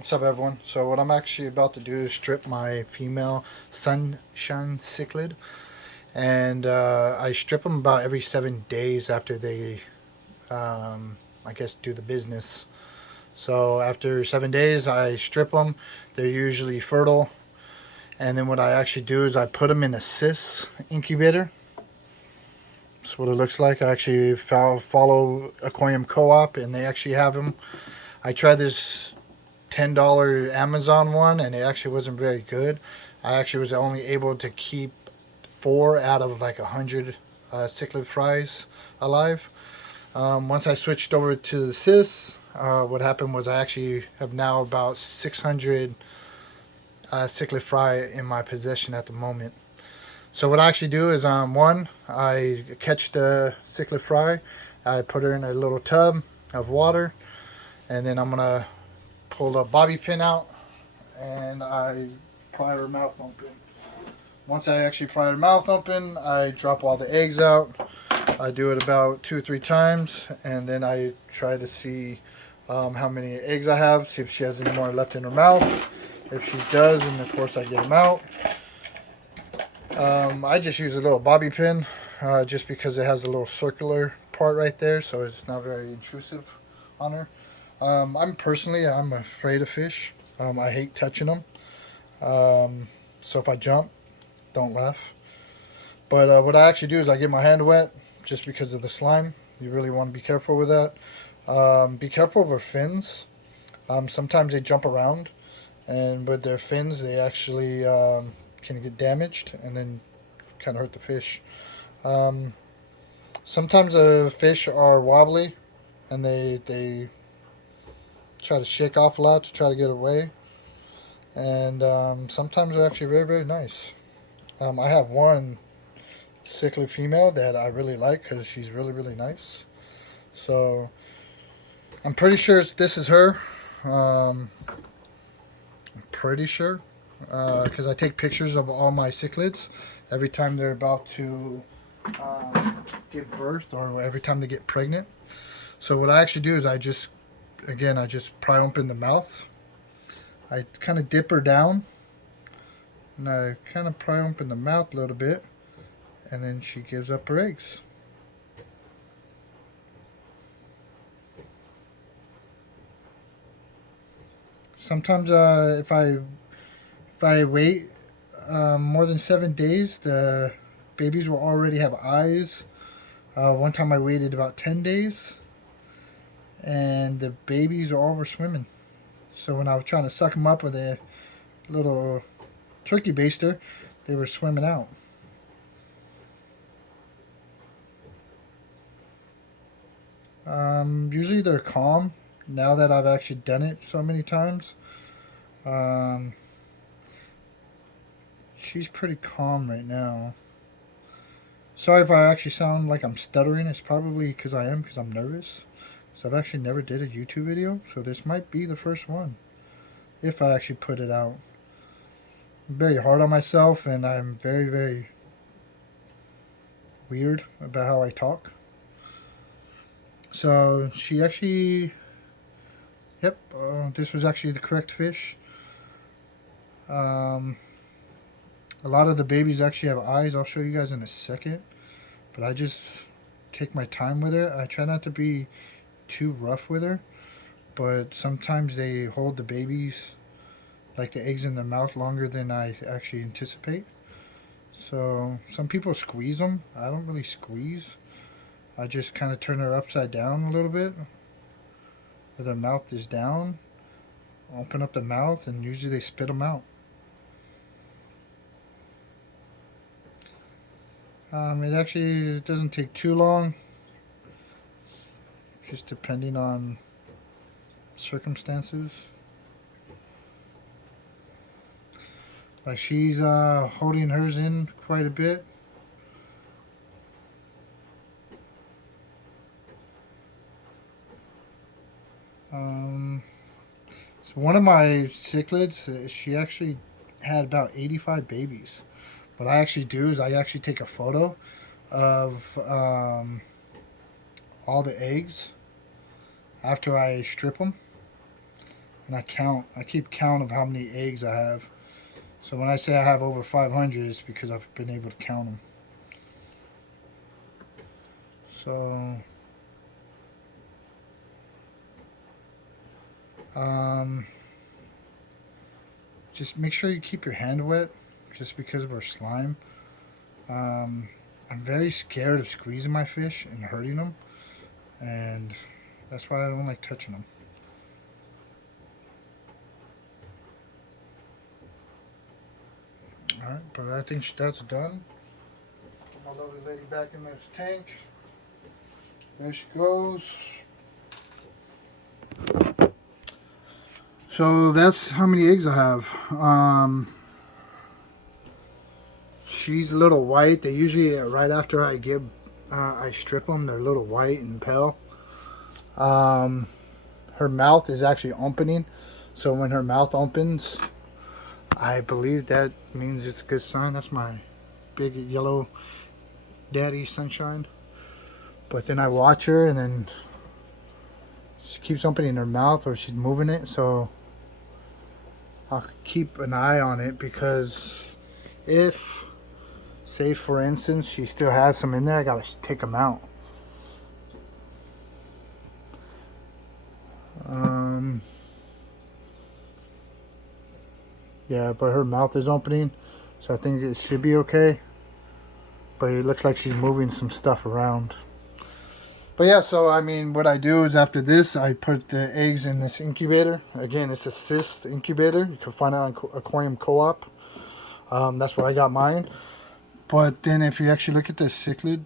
What's up, everyone? So what I'm actually about to do is strip my female sunshine cichlid, and I strip them about every 7 days after they, I guess, do the business. So after 7 days, I strip them. They're usually fertile, and then what I actually do is I put them in a incubator. That's what it looks like. I actually follow Aquarium Co-op, and they actually have them. I tried this $10 Amazon one, and it actually wasn't very good. I actually was only able to keep four out of like 100 cichlid fries alive. Once I switched over to the cis, what happened was I actually have now about 600 cichlid fry in my possession at the moment. So what I actually do is, one, I catch the cichlid fry, I put her in a little tub of water, and then I'm gonna pull the bobby pin out and I pry her mouth open. Once I actually pry her mouth open, I drop all the eggs out. I do it about 2 or 3 times, and then I try to see how many eggs I have, see if she has any more left in her mouth. If she does, then of course I get them out. I just use a little bobby pin just because it has a little circular part right there, so it's not very intrusive on her. I'm afraid of fish. I hate touching them. So if I jump, don't laugh. But what I actually do is I get my hand wet just because of the slime. You really want to be careful with that. Be careful of her fins. Sometimes they jump around, and with their fins, they actually can get damaged and then kind of hurt the fish. Um, Sometimes the fish are wobbly, and they try to shake off a lot to try to get away. And sometimes they're actually very, very nice. I have one cichlid female that I really like because she's really, really nice. So I'm pretty sure this is her. I'm pretty sure because I take pictures of all my cichlids every time they're about to give birth or every time they get pregnant. So what I actually do is I just pry open the mouth. I kind of dip her down, and I kind of pry open the mouth a little bit, and then she gives up her eggs. Sometimes if I wait more than 7 days, the babies will already have eyes. One time I waited about 10 days, and the babies all were swimming. So when I was trying to suck them up with a little turkey baster, they were swimming out. Usually they're calm. Now that I've actually done it so many times, um, she's pretty calm right now. Sorry if I actually sound like I'm stuttering. It's probably because I am, because I'm nervous. So I've actually never did a YouTube video, so this might be the first one if I actually put it out. I'm very hard on myself, and I'm very, very weird about how I talk. So she actually, yep, this was actually the correct fish. Um, a lot of the babies actually have eyes. I'll show you guys in a second. But I just take my time with her. I try not to be too rough with her. But sometimes they hold the babies, like the eggs in their mouth, longer than I actually anticipate. So some people squeeze them. I don't really squeeze. I just kind of turn her upside down a little bit, where their mouth is down. Open up the mouth, and usually they spit them out. It actually doesn't take too long, just depending on circumstances. Like she's holding hers in quite a bit. Um, so one of my cichlids, she actually had about 85 babies. What I actually do is I actually take a photo of all the eggs after I strip them, and I keep count of how many eggs I have. So when I say I have over 500, it's because I've been able to count them. So, just make sure you keep your hand wet, just because of our slime. I'm very scared of squeezing my fish and hurting them, and that's why I don't like touching them. Alright, but I think that's done. Put my lovely lady back in this tank. There she goes. So that's how many eggs I have. She's a little white. They usually, right after I strip them, they're a little white and pale. Her mouth is actually opening. So when her mouth opens, I believe that means it's a good sign. That's my big yellow daddy sunshine. But then I watch her, and then she keeps opening her mouth, or she's moving it. So I'll keep an eye on it, because if, say for instance, she still has some in there, I gotta take them out. Yeah, but her mouth is opening, so I think it should be okay. But it looks like she's moving some stuff around. But yeah, so I mean, what I do is after this, I put the eggs in this incubator. Again, it's a cyst incubator. You can find it on Aquarium Co-op. That's where I got mine. But then if you actually look at the cichlid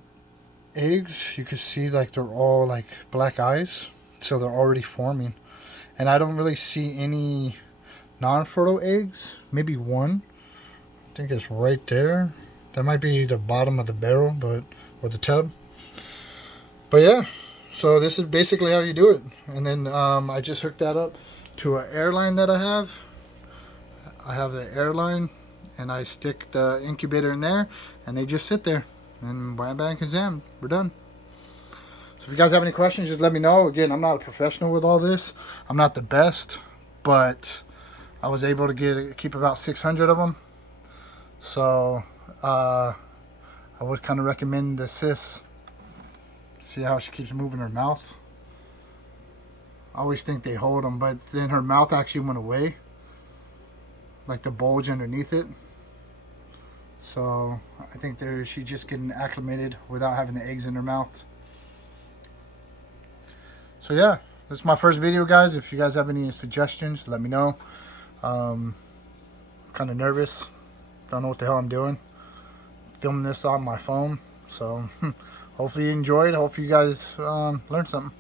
eggs, you can see like they're all like black eyes. So they're already forming. And I don't really see any non-fertile eggs. Maybe one. I think it's right there. That might be the bottom of the barrel, or the tub. But yeah, so this is basically how you do it. And then I just hooked that up to an airline that I have. I have the airline, and I stick the incubator in there, and they just sit there. And bam, bam, kazam, we're done. So if you guys have any questions, just let me know. Again, I'm not a professional with all this. I'm not the best, but I was able to keep about 600 of them. So I would kind of recommend the sis. See how she keeps moving her mouth? I always think they hold them, but then her mouth actually went away. Like the bulge underneath it. So I think she's just getting acclimated without having the eggs in her mouth. So yeah, this is my first video, guys. If you guys have any suggestions, let me know. I'm kind of nervous. Don't know what the hell I'm doing. Filming this on my phone. So hopefully you enjoyed. Hopefully you guys learned something.